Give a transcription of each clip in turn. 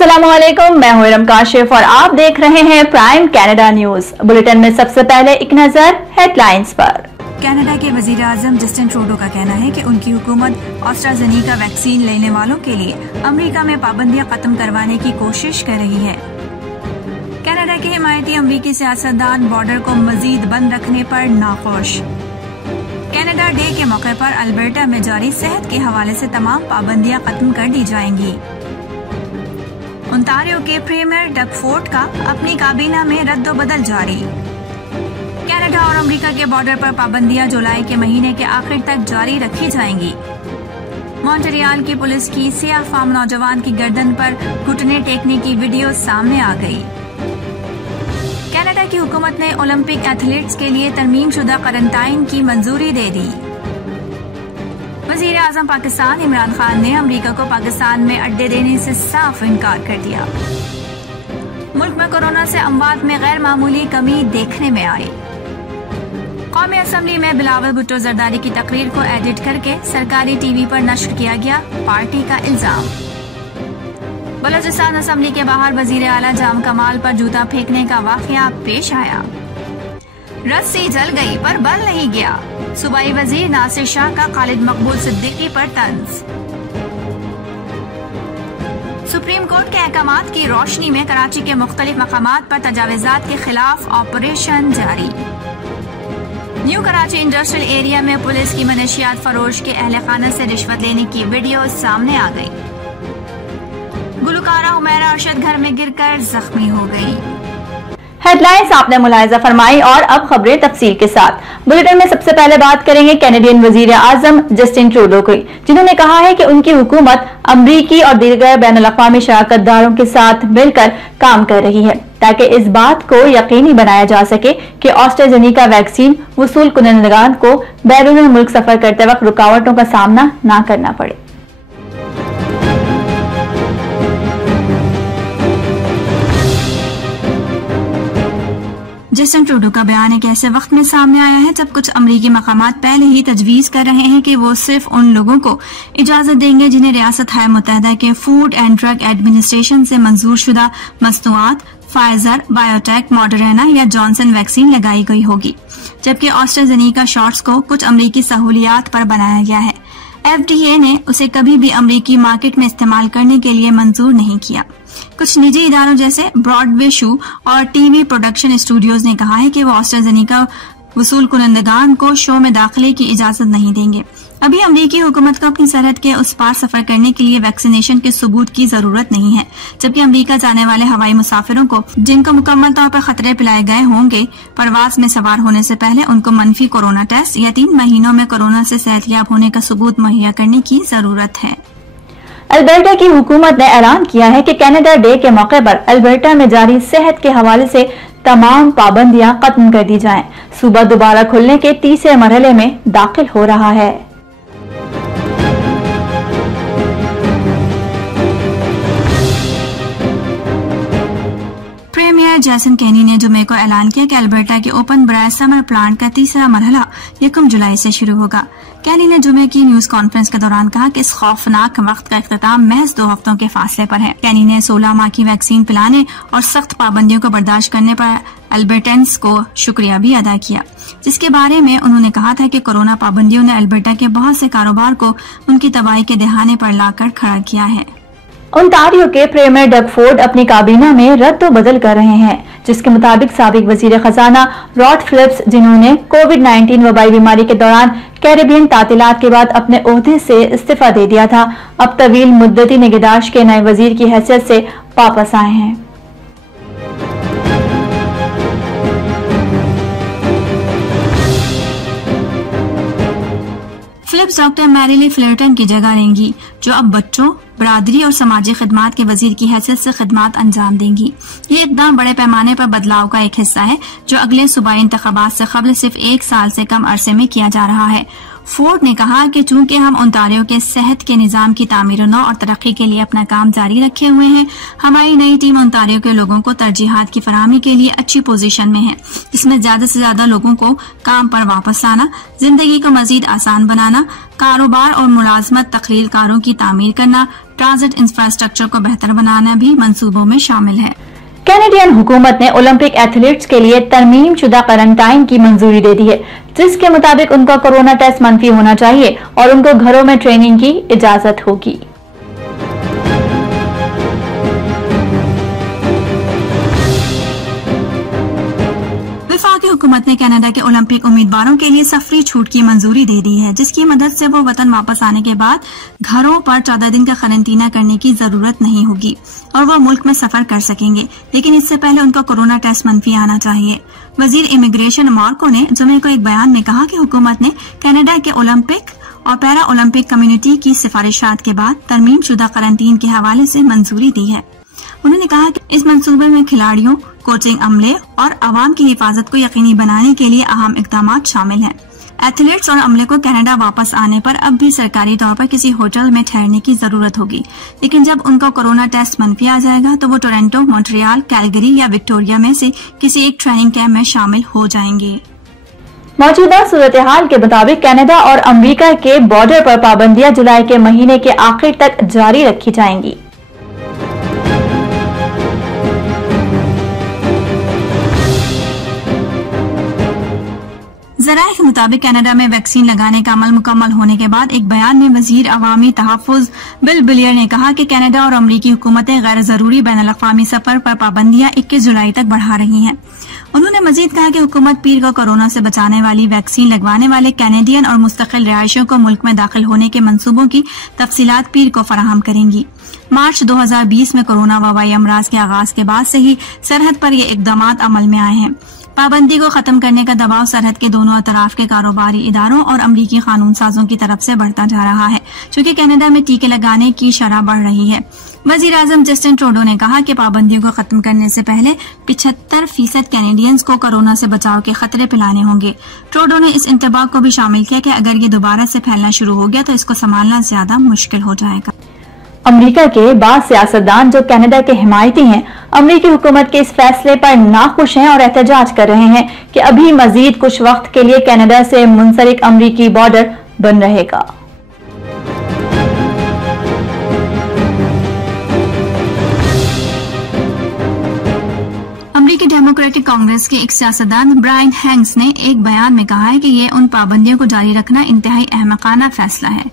अस्सलामुअलैकुम, मैं हूं इरम काशिफ और आप देख रहे हैं प्राइम कनाडा न्यूज। बुलेटिन में सबसे पहले एक नजर हेडलाइंस पर। कनाडा के वजीर आजम जस्टिन ट्रूडो का कहना है कि उनकी हुकूमत एस्ट्राजेनेका वैक्सीन लेने वालों के लिए अमेरिका में पाबंदियां खत्म करवाने की कोशिश कर रही है। कनाडा के हिमायती अमरीकी सियासतदान बॉर्डर को मजीद बंद रखने पर नाखुश। कनाडा डे के मौके पर अल्बर्टा में जारी सेहत के हवाले से तमाम पाबंदियां खत्म कर दी जाएंगी। ओंटारियो के प्रीमियर डग फोर्ड का अपनी काबीना में रद्दोबदल जारी। कनाडा और अमेरिका के बॉर्डर पर पाबंदियां जुलाई के महीने के आखिर तक जारी रखी जाएंगी। मॉन्ट्रियल की पुलिस की सियाह फाम नौजवान की गर्दन पर घुटने टेकने की वीडियो सामने आ गई। कनाडा की हुकूमत ने ओलंपिक एथलीट्स के लिए तरमीमशुदा क्वारंटाइन की मंजूरी दे दी। वजीर आजम पाकिस्तान इमरान खान ने अमेरिका को पाकिस्तान में अड्डे देने से साफ इनकार कर दिया। मुल्क में कोरोना से अमवात में गैर मामूली कमी देखने में आई। कौमी असम्बली में बिलावल भुट्टो जरदारी की तकरीर को एडिट करके सरकारी टीवी पर नश्र किया गया, पार्टी का इल्जाम। बलोचिस्तान असम्बली के बाहर वजीर आला जाम कमाल पर जूता फेंकने का वाकया पेश आया। रस्सी जल गई पर बल नहीं गया, सूबाई वजीर नासिर शाह का खालिद मकबूल सिद्दीकी पर तंज। सुप्रीम कोर्ट के अहकामात की रोशनी में कराची के मुख्तलिफ मकामात पर तजावीज़ात के खिलाफ ऑपरेशन जारी। न्यू कराची इंडस्ट्रियल एरिया में पुलिस की मनशियात फरोश के अहले खाना से रिश्वत लेने की वीडियो सामने आ गई। गुलकारा हुमैरा अरशद घर में गिरकर जख्मी हो गई। हेडलाइंस आपने मुलाहिजा फरमाई और अब खबरें तफसील के साथ। बुलेटिन में सबसे पहले बात करेंगे कैनेडियन वजीर आजम जस्टिन ट्रूडो की, जिन्होंने कहा है कि उनकी हुकूमत अमरीकी और दीगर बैनुल-अक़वामी शराकतदारों के साथ मिलकर काम कर रही है ताकि इस बात को यकीनी बनाया जा सके कि एस्ट्राजेनेका वैक्सीन वसूल कुनंदगान को बैरून मुल्क सफर करते वक्त रुकावटों का सामना न करना पड़े। जस्टिन ट्रूडो का बयान एक ऐसे वक्त में सामने आया है जब कुछ अमरीकी मकामात पहले ही तजवीज कर रहे हैं कि वो सिर्फ उन लोगों को इजाजत देंगे जिन्हें रियासत-ए मुत्तहिदा के फूड एंड ड्रग एडमिनिस्ट्रेशन से मंजूर शुदा मसनूआत फाइजर, बायोटेक, मॉडर्ना या जॉनसन वैक्सीन लगाई गई होगी, जबकि एस्ट्राजेनेका शॉट्स को कुछ अमरीकी सहूलियात पर बनाया गया है। FDA ने उसे कभी भी अमरीकी मार्केट में इस्तेमाल करने के लिए मंजूर नहीं किया। कुछ निजी इदारों जैसे ब्रॉडवे शो और टीवी प्रोडक्शन स्टूडियोज ने कहा है कि वो एस्ट्राजेनेका वसूल कुनंदगान को शो में दाखिले की इजाजत नहीं देंगे। अभी अमरीकी हुकूमत को अपनी सरहद के उस पार सफर करने के लिए वैक्सीनेशन के सबूत की जरूरत नहीं है, जबकि अमरीका जाने वाले हवाई मुसाफिरों को जिनको मुकम्मल तौर पर खतरे पिलाए गए होंगे, परवाज में सवार होने से पहले उनको मनफी कोरोना टेस्ट या 3 महीनों में कोरोना से सेहतयाब होने का सबूत मुहैया करने की जरूरत है। अल्बर्टा की हुकूमत ने ऐलान किया है कि कनाडा डे के मौके पर अल्बर्टा में जारी सेहत के हवाले से तमाम पाबंदियां खत्म कर दी जाएं। सूबा दोबारा खुलने के तीसरे मरहले में दाखिल हो रहा है। प्रीमियर जैसन कैनी ने जुमे को ऐलान किया कि अल्बर्टा के ओपन ब्राय समर प्लांट का तीसरा मरहला 1 जुलाई से शुरू होगा। कैनी ने जुमे की न्यूज कॉन्फ्रेंस के दौरान कहा कि इस खौफनाक वक्त का इख्तिताम महज 2 हफ्तों के फासले पर है। कैनी ने 16 माह की वैक्सीन पिलाने और सख्त पाबंदियों को बर्दाश्त करने पर अल्बर्टेंस को शुक्रिया भी अदा किया, जिसके बारे में उन्होंने कहा था कि कोरोना पाबंदियों ने अल्बर्टा के बहुत से कारोबार को उनकी तबाही के दहाने पर लाकर खड़ा किया है। ओंटारियो के प्रीमियर डग फोर्ड अपनी काबीना में रद्दोबदल कर रहे हैं, जिसके मुताबिक साबिक वजीर खजाना रॉड फिलिप्स, जिन्होंने कोविड-19 वबाई बीमारी के दौरान कैरेबियन तातीलात के बाद अपने ओहदे से इस्तीफा दे दिया था, अब तवील मुद्दती निगहदाश्त के नए वजीर की हैसियत से वापस आए हैं। फिलिप्स डॉक्टर मैरीली फ्लेटन की जगह लेंगी, जो अब बच्चों, बरादरी और समाजी खिदमात के वजीर की हैसियत से खिदमात अंजाम देंगी। ये इकदाम बड़े पैमाने पर बदलाव का एक हिस्सा है जो अगले सूबाई इंतखाबात से कबल सिर्फ 1 साल से कम अरसे में किया जा रहा है। फोर्ड ने कहा कि चूंकि हम ओंटारियो के सेहत के निजाम की तामीर नौ और तरक्की के लिए अपना काम जारी रखे हुए हैं, हमारी नई टीम ओंटारियो के लोगों को तरजीहात की फराहमी के लिए अच्छी पोजीशन में है, जिसमें ज्यादा से ज्यादा लोगों को काम पर वापस लाना, जिंदगी को मजीद आसान बनाना, कारोबार और मुलाजमत तकलीलकारों की तामीर करना, ट्रांजिट इंफ्रास्ट्रक्चर को बेहतर बनाना भी मंसूबों में शामिल है। कैनेडियन हुकूमत ने ओलंपिक एथलीट्स के लिए तरमीम शुदा क्वारंटाइन की मंजूरी दे दी है, जिसके मुताबिक उनका कोरोना टेस्ट मनफी होना चाहिए और उनको घरों में ट्रेनिंग की इजाजत होगी। वफाकी हुकूमत ने कनाडा के ओलंपिक उम्मीदवारों के लिए सफरी छूट की मंजूरी दे दी है, जिसकी मदद से वो वतन वापस आने के बाद घरों पर 14 दिन का क्वारंटीना करने की जरूरत नहीं होगी और वो मुल्क में सफर कर सकेंगे, लेकिन इससे पहले उनका कोरोना टेस्ट मनफी आना चाहिए। वजीर इमिग्रेशन मार्को ने जुमे को एक बयान में कहा कि हुकूमत ने कनाडा के ओलंपिक और पैरा ओलंपिक कम्युनिटी की सिफारिशात के बाद तरमीम शुदा क्वारंटीन के हवाले से मंजूरी दी है। उन्होंने कहा कि इस मंसूबे में खिलाड़ियों, कोचिंग अमले और आवाम की हिफाजत को यकीनी बनाने के लिए अहम इकदाम शामिल हैं। एथलीट्स और अमले को कनाडा वापस आने पर अब भी सरकारी तौर पर किसी होटल में ठहरने की जरूरत होगी, लेकिन जब उनका कोरोना टेस्ट मनफी आ जाएगा तो वो टोरंटो, मॉन्ट्रियल, कैलगरी या विक्टोरिया में से किसी एक ट्रेनिंग कैंप में शामिल हो जाएंगे। मौजूदा सूरत हाल के मुताबिक कनाडा और अमेरिका के बॉर्डर पर पाबंदियां जुलाई के महीने के आखिर तक जारी रखी जाएंगी। ज़राए के मुताबिक कनाडा में वैक्सीन लगाने का अमल मुकम्मल होने के बाद एक बयान में वजीर अवामी तहफ़्फ़ुज़ बिल ब्लेयर ने कहा कि कनाडा और अमरीकी हुकूमतें गैर जरूरी बैनुल-अक़वामी सफर पर पाबंदियां 21 जुलाई तक बढ़ा रही हैं। उन्होंने मजीद कहा कि हुकूमत पीर को कोरोना से बचाने वाली वैक्सीन लगवाने वाले कैनेडियन और मुस्तकिल रिहायशियों को मुल्क में दाखिल होने के मंसूबों की तफसीलात पीर को फराहम करेंगी। मार्च 2020 में कोरोना वबाई अमराज के आगाज के बाद से ही सरहद पर ये इकदाम अमल में आए हैं। पाबंदी को खत्म करने का दबाव सरहद के दोनों अतराफ के कारोबारी इदारों और अमरीकी कानून साजों की तरफ से बढ़ता जा रहा है, चूंकि कनाडा में टीके लगाने की शरह बढ़ रही है। वजीर आजम जस्टिन ट्रूडो ने कहा कि पाबंदियों को खत्म करने से पहले 75% कैनेडियंस को कोरोना से बचाव के खतरे पिलाने होंगे। ट्रूडो ने इस इंतबाह को भी शामिल किया कि अगर ये दोबारा से फैलना शुरू हो गया तो इसको संभालना ज्यादा मुश्किल हो जाएगा। अमेरिका के बाद सियासतदान जो कनाडा के हिमायती हैं, अमेरिकी हुकूमत के इस फैसले पर नाखुश हैं और एहतजाज कर रहे हैं कि अभी मजीद कुछ वक्त के लिए कनाडा से मुंसलिक अमेरिकी बॉर्डर बंद रहेगा। अमेरिकी डेमोक्रेटिक कांग्रेस के एक सियासतदान ब्रायन हैंक्स ने एक बयान में कहा है कि ये उन पाबंदियों को जारी रखना इंतहाई अहमकाना फैसला है।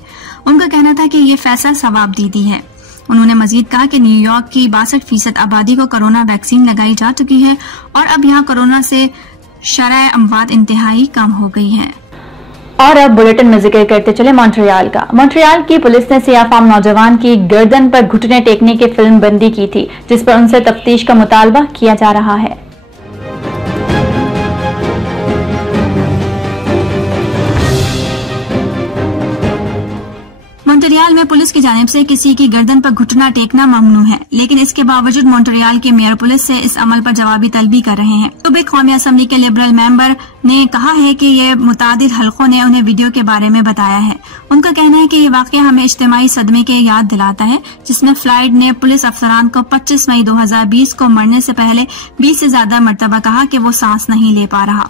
उनका कहना था कि ये फैसला सवाबदीदी है। उन्होंने मजीद कहा कि न्यूयॉर्क की 62% आबादी को कोरोना वैक्सीन लगाई जा चुकी है और अब यहाँ कोरोना से शरह अमवात इंतहाई कम हो गई है। और अब बुलेटिन में जिक्र करते चले मॉन्ट्रियल का। मॉन्ट्रियल की पुलिस ने सियाफाम नौजवान की गर्दन पर घुटने टेकने की फिल्म बंदी की थी, जिस पर उनसे तफ्तीश का मुतालबा किया जा रहा है। मॉन्ट्रियल में पुलिस की जानिब से किसी की गर्दन पर घुटना टेकना ममनू है, लेकिन इसके बावजूद मॉन्ट्रियल के मेयर पुलिस से इस अमल पर जवाबी तलबी कर रहे हैं। सूबे कौमी असम्बली के लिबरल मेंबर ने कहा है कि ये मुतादिद हलकों ने उन्हें वीडियो के बारे में बताया है। उनका कहना है कि ये वाकया हमें इज्तिमाई सदमे के याद दिलाता है, जिसमें फ्लाइट ने पुलिस अफसरान को 25 मई 2020 को मरने से पहले 20 से ज्यादा मरतबा कहा कि वो सांस नहीं ले पा रहा।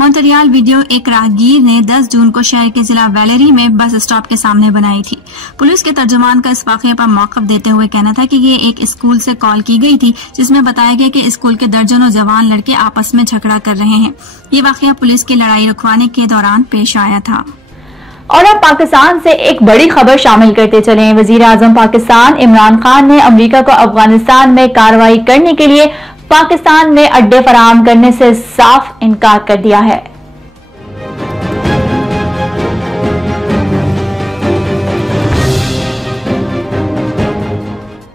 मॉन्ट्रियल वीडियो एक राहगीर ने 10 जून को शहर के जिला वैलेरी में बस स्टॉप के सामने बनाई थी। पुलिस के तर्जुमान का इस वाक़े पर मौक़िफ़ देते हुए कहना था कि ये एक स्कूल से कॉल की गई थी, जिसमें बताया गया कि स्कूल के दर्जनों जवान लड़के आपस में झगड़ा कर रहे हैं। ये वाक़या पुलिस की लड़ाई रुकवाने के दौरान पेश आया था। और अब पाकिस्तान से एक बड़ी खबर शामिल करते चले। वजीर आजम पाकिस्तान इमरान खान ने अमेरिका को अफगानिस्तान में कार्रवाई करने के लिए पाकिस्तान में अड्डे फराहम करने से साफ इनकार कर दिया है।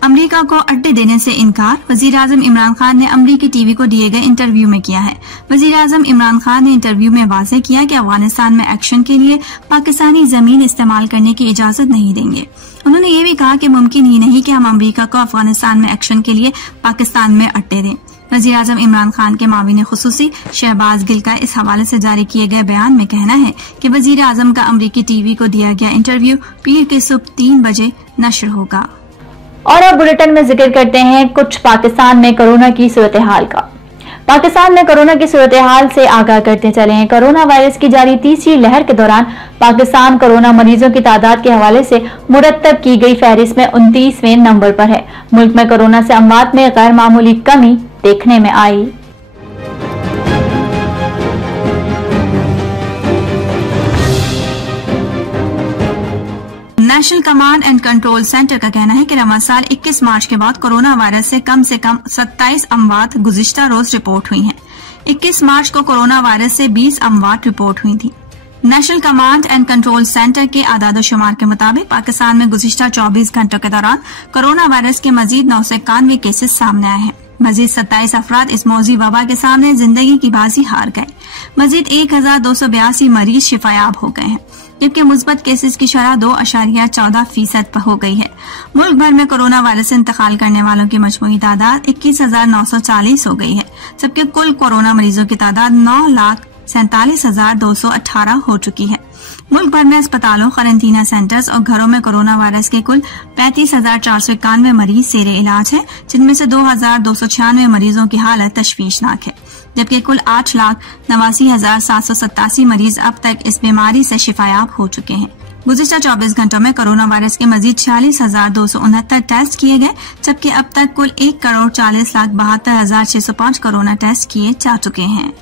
अमेरिका को अड्डे देने से इनकार वजीर आजम इमरान खान ने अमेरिकी टीवी को दिए गए इंटरव्यू में किया है। वजीर आजम इमरान खान ने इंटरव्यू में वाज़ेह किया कि अफगानिस्तान में एक्शन के लिए पाकिस्तानी जमीन इस्तेमाल करने की इजाजत नहीं देंगे। उन्होंने ये भी कहा कि मुमकिन ही नहीं कि हम अमेरिका को अफगानिस्तान में एक्शन के लिए पाकिस्तान में अड्डे दें। वजीर आजम इमरान खान के माविन खुसूसी शहबाज गिल का इस हवाले से जारी किए गए बयान में कहना है कि वजीर आजम का अमेरिकी टीवी को दिया गया इंटरव्यू पीर के सुबह 3 बजे नश्र होगा। और अब बुलेटिन में जिक्र करते हैं कुछ पाकिस्तान में कोरोना की सूरत हाल का। पाकिस्तान में कोरोना की सूरत हाल से आगाह करते चले हैं। कोरोना वायरस की जारी तीसरी लहर के दौरान पाकिस्तान कोरोना मरीजों की तादाद के हवाले से मुरतब की गई फहरिस्त में 29वें नंबर पर है। मुल्क में कोरोना से अमवात में गैर मामूली कमी देखने में आई। National command and control centre का कहना है कि रमज़ान साल 21 मार्च के बाद कोरोना वायरस से कम 27 अमवात गुज़िश्ता रोज रिपोर्ट हुई हैं। 21 मार्च को कोरोना वायरस से 20 अमवात रिपोर्ट हुई थी। National command and control centre के आदाद-ओ-शुमार के मुताबिक पाकिस्तान में गुज़िश्ता 24 घंटों के दौरान कोरोना वायरस के मजीद 991 केसेस सामने आए हैं। मजीद 27 अफराद इस मौजी वबा के सामने जिंदगी की बाजी हार गए। मजीद 1282 मरीज शिफायाब हो गए हैं, जबकि मुस्बत केसेस की शरह 2.14% हो गई है। मुल्क भर में कोरोना वायरस से इंतकाल करने वालों की मजमूई तादाद 21,940 हो गई है, जबकि कुल कोरोना मरीजों की तादाद 9,47,218 हो चुकी है। मुल्क भर में अस्पतालों, क्वारंटीना सेंटर्स और घरों में कोरोना वायरस के कुल 35,491 मरीज जेरे इलाज हैं, जिनमें से 2,296 मरीजों की हालत तशवीशनाक है, जबकि कुल 8,89,787 मरीज अब तक इस बीमारी से शिफायाब हो चुके हैं। गुज़िश्ता 24 घंटों में कोरोना वायरस के मजीद 46,269 टेस्ट किए गए, जबकि अब तक कुल 1,40,72,605 कोरोना टेस्ट किए जा चुके हैं।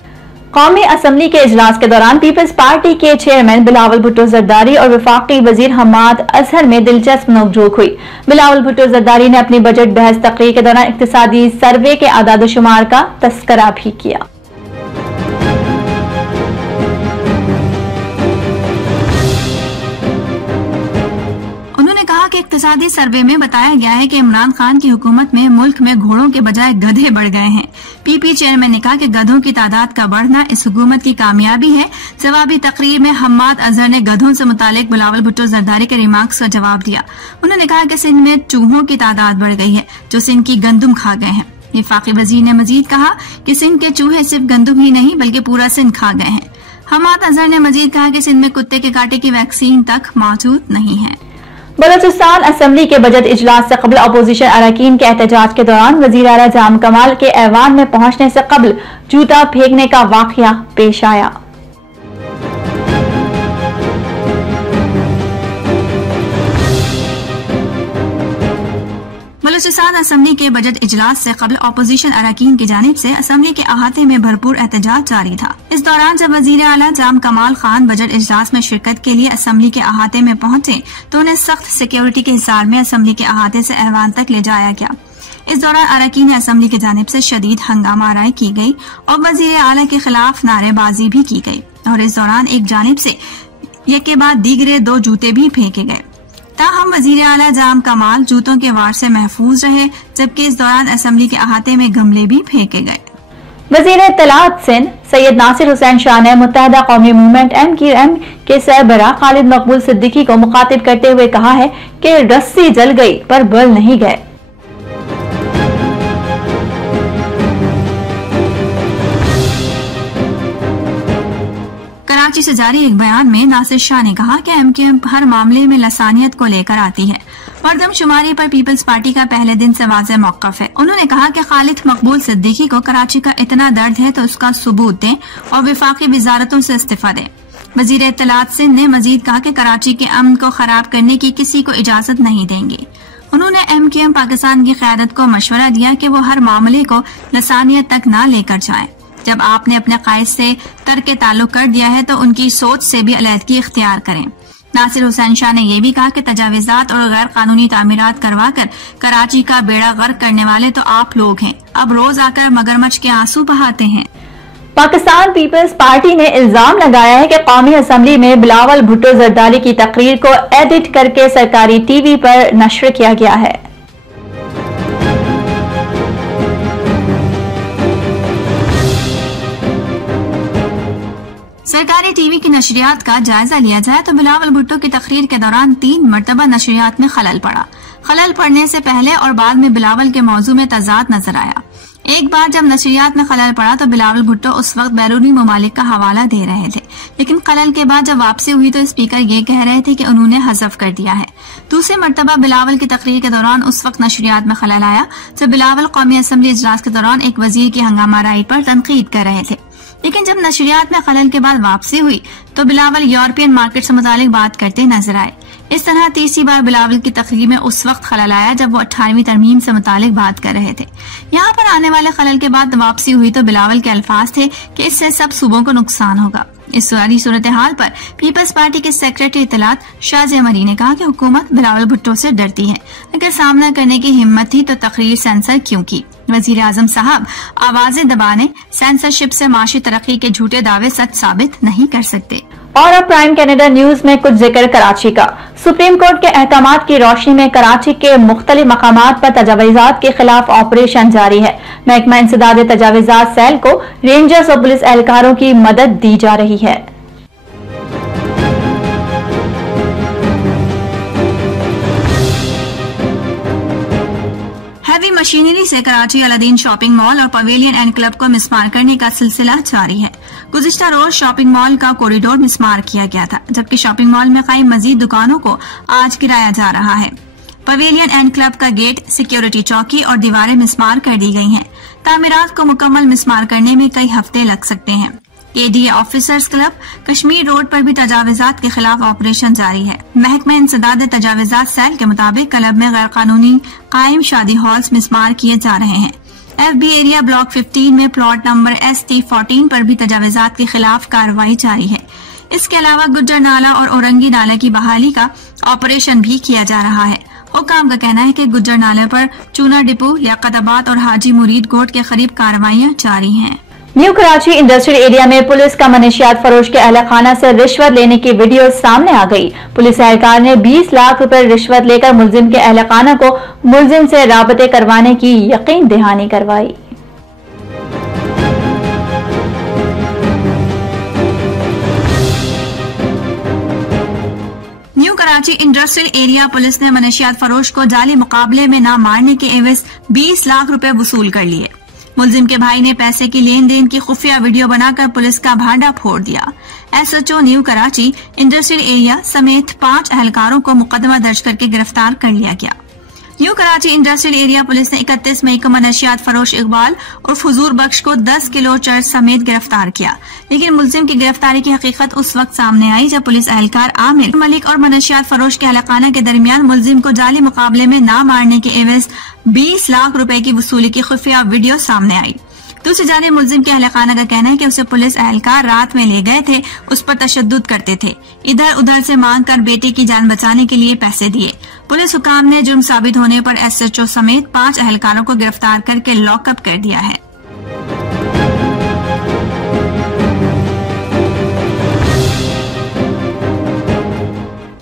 कौमी असम्बली के इजलास के दौरान पीपल्स पार्टी के चेयरमैन बिलावल भुट्टो जरदारी और वफाकी वजीर हम्माद अजहर में दिलचस्प नोकझोंक हुई। बिलावल भुट्टो जरदारी ने अपनी बजट बहस तकरीर के दौरान इक्तिसादी सर्वे के आदाद-ओ-शुमार का तस्करा भी किया। इक्तिसादी सर्वे में बताया गया है कि इमरान खान की हुकूमत में मुल्क में घोड़ों के बजाय गधे बढ़ गए हैं। पीपी चेयरमैन ने कहा कि गधों की तादाद का बढ़ना इस हुकूमत की कामयाबी है। जवाबी तकरीर में हम्माद अजहर ने गधों से मुतालिक बिलावल भुट्टो जरदारी के रिमार्क्स का जवाब दिया। उन्होंने कहा कि सिंध में चूहों की तादाद बढ़ गई है जो सिंध की गंदुम खा गए हैं। वफाकी वजीर ने मजीद कहा कि सिंध के चूहे सिर्फ गंदुम ही नहीं बल्कि पूरा सिंध खा गए हैं। हम्माद अजहर ने मजीद कहा कि सिंध में कुत्ते के कांटे की वैक्सीन तक मौजूद नहीं है। बलोचिस्तान असम्बली के बजट इजलास से कबल अपोजिशन अरकान के एहतजाज के दौरान वजीर आला जाम कमाल के ऐवान में पहुंचने से कबल जूता फेंकने का वाकया पेश आया। बलूचिस्तान असम्बली के बजट इजलास से कबल अपोजिशन अरकान की जानिब से असम्बली के अहाते में भरपूर एहतजाज जारी था। इस दौरान जब वजीर आला जाम कमाल खान बजट इजलास में शिरकत के लिए असम्बली के अहाते में पहुंचे तो उन्हें सख्त सिक्योरिटी के हिसार में असम्बली के अहाते से ऐवान तक ले जाया गया। इस दौरान अरकान असम्बली की जानिब से शदीद हंगामा आराई की गई और वजीर आला के खिलाफ नारेबाजी भी की गई और इस दौरान एक जानिब से एक के बाद दीगरे 2 जूते भी फेंके गए। ताहम वजीर आला जाम कमाल जूतों के वार से महफूज रहे, जबकि इस दौरान असम्बली के अहाते में गमले भी फेंके गए। वजीर इत्तलात सिंध सैयद नासिर हुसैन शाह ने मुत्तहदा कौमी मूवमेंट MQM के सरबराह खालिद मकबूल सिद्दीकी को मुखातिब करते हुए कहा है कि रस्सी जल गई पर बल नहीं गए। कराची से जारी एक बयान में नासिर शाह ने कहा कि MQM हर मामले में लसानियत को लेकर आती है। मरदमशुमारी पर पीपल्स पार्टी का पहले दिन से वाज़ेह मौक़िफ़ है। उन्होंने कहा कि खालिद मकबूल सिद्दीकी को कराची का इतना दर्द है तो उसका सबूत दें और विफाकी वजारतों से इस्तीफा दें। वजीर इत्तलात सिंध ने मजीद कहा कि कराची के अमन को खराब करने की किसी को इजाजत नहीं देंगे। उन्होंने MQM पाकिस्तान की क़यादत को मशवरा दिया कि वो हर मामले को लसानियत तक न लेकर जाए। जब आपने अपने कायद से तर्क ताल्लुक कर दिया है तो उनकी सोच से भी अलहदगी इख्तियार करें। नासिर हुसैन शाह ने यह भी कहा कि तजावीज़ात और गैर कानूनी तामीरात करवा कर कराची का बेड़ा गर्क करने वाले तो आप लोग हैं, अब रोज आकर मगरमच्छ के आंसू बहाते हैं। पाकिस्तान पीपल्स पार्टी ने इल्जाम लगाया है कि कौमी असम्बली में बिलावल भुट्टो जरदारी की तकरीर को एडिट करके सरकारी TV पर नश्र किया गया है। सरकारी टीवी की नशरियात का जायजा लिया जाए तो बिलावल भुट्टो की तकरीर के दौरान 3 मरतबा नशरियात में खलल पड़ा। खलल पड़ने से पहले और बाद में बिलावल के मौजू में तजाद नजर आया। एक बार जब नशरियात में खलल पड़ा तो बिलावल भुट्टो उस वक्त बैरूनी ममालिक का हवाला दे रहे थे, लेकिन खलल के बाद जब वापसी हुई तो स्पीकर ये कह रहे थे कि उन्होंने हज़फ कर दिया है। दूसरी मर्तबा बिलावल की तकरीर के दौरान उस वक्त नशरियात में खलल आया जब बिलावल कौमी असम्बली इजलास के दौरान एक वजीर की हंगामा राइड पर तनकीद कर रहे थे। लेकिन जब नशरियात में खलल के बाद वापसी हुई तो बिलावल यूरोपियन मार्केट से मुतालिक बात करते नजर आए। इस तरह तीसरी बार बिलावल की तकरीर में उस वक्त खलल आया जब वो 18वीं तरमीम से मुतालिक बात कर रहे थे। यहाँ पर आने वाले खलल के बाद वापसी हुई तो बिलावल के अल्फाज थे कि इससे सब सूबों को नुकसान होगा। इस सारी सूरत हाल पर पीपल्स पार्टी के सेक्रेटरी इत्तलात शाहज़े मरी ने कहा कि हुकूमत बिलावल भुट्टो से डरती है, अगर सामना करने की हिम्मत थी तो तकरीर सेंसर क्यों की। वजीर आजम साहब आवाजें दबाने, सेंसरशिप से माशी तरक्की के झूठे दावे सच साबित नहीं कर सकते। और अब प्राइम कैनेडा न्यूज में कुछ जिक्र कराची का। सुप्रीम कोर्ट के अहकामात की रोशनी में कराची के मुख्तलिफ मकामात पर तजावीज़ात के खिलाफ ऑपरेशन जारी है। महकमा इंसदाद तजावीज़ात सेल को रेंजर्स और पुलिस एहलकारों की मदद दी जा रही है। हैवी मशीनरी से कराची अलादीन शॉपिंग मॉल और पवेलियन एंड क्लब को मिसमार करने का सिलसिला जारी है। गुज़िश्ता रोज शॉपिंग मॉल का कॉरिडोर मिसमार किया गया था, जबकि शॉपिंग मॉल में कायम मजीद दुकानों को आज गिराया जा रहा है। पवेलियन एंड क्लब का गेट, सिक्योरिटी चौकी और दीवारें मिसमार कर दी गई हैं। तामीरात को मुकम्मल मिसमार करने में कई हफ्ते लग सकते हैं। ADA officers club Kashmir road पर भी तजावीज़ात के खिलाफ ऑपरेशन जारी है। महकमा इंसदाद तजावीज़ात सेल के मुताबिक क्लब में गैर कानूनी कायम शादी हॉल्स मिसमार किए जा रहे हैं। FB एरिया ब्लॉक 15 में प्लॉट नंबर ST14 पर भी तजावीज़ात के खिलाफ कार्रवाई जारी है। इसके अलावा गुज्जर नाला और औरंगी नाला की बहाली का ऑपरेशन भी किया जा रहा है। हुकाम का कहना है कि गुज्जर नाले पर चूना डिपो, लियाकताबाद और हाजी मुरीद गोट के करीब कार्रवाइयां जारी हैं। न्यू कराची इंडस्ट्रियल एरिया में पुलिस का मनशियात फरोश के अहलखाना से रिश्वत लेने की वीडियो सामने आ गई। पुलिस एहलकार ने 20 लाख रुपए रिश्वत लेकर मुलजिम के अहलखाना को मुलजिम से राबते करवाने की यकीन दहानी करवाई। New Karachi industrial area police ने मनशियात फरोश को जाली मुकाबले में न मारने के एवज 20 लाख रुपए वसूल कर लिए। मुलजिम के भाई ने पैसे की लेन देन की खुफिया वीडियो बनाकर पुलिस का भांडा फोड़ दिया। SHO new Karachi industrial area समेत 5 अहलकारों को मुकदमा दर्ज करके गिरफ्तार कर लिया गया। New Karachi industrial area police ने 31 मई को मनशियात फरोश इकबाल और फजूर बख्श को 10 किलो चर्च समेत गिरफ्तार किया, लेकिन मुलजिम की गिरफ्तारी की हकीकत उस वक्त सामने आई जब पुलिस एहलकार आमिर मलिक और मनशियात फरोश के अहलखाना के दरमियान मुलजिम को जाली मुकाबले में न मारने के एवज 20 लाख रुपए की वसूली की खुफिया वीडियो सामने आई। दूसरी जानिब मुलजिम के अहलखाना का कहना है कि उसे पुलिस एहलकार रात में ले गए थे, उस पर तशद्दुद करते थे, इधर उधर से मांग कर बेटे की जान बचाने के लिए पैसे दिए। पुलिस हुकाम ने जुर्म साबित होने पर SHO समेत 5 अहलकारों को गिरफ्तार करके लॉकअप कर दिया है।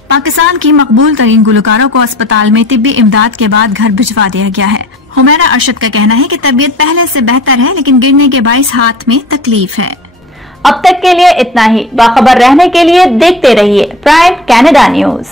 पाकिस्तान की मकबूल तरीन गुलकारों को अस्पताल में तिब्बी इमदाद के बाद घर भिजवा दिया गया है। हुमैरा अरशद का कहना है कि तबीयत पहले से बेहतर है, लेकिन गिरने के बाइस हाथ में तकलीफ है। अब तक के लिए इतना ही। बाखबर रहने के लिए देखते रहिए प्राइम कैनेडा न्यूज।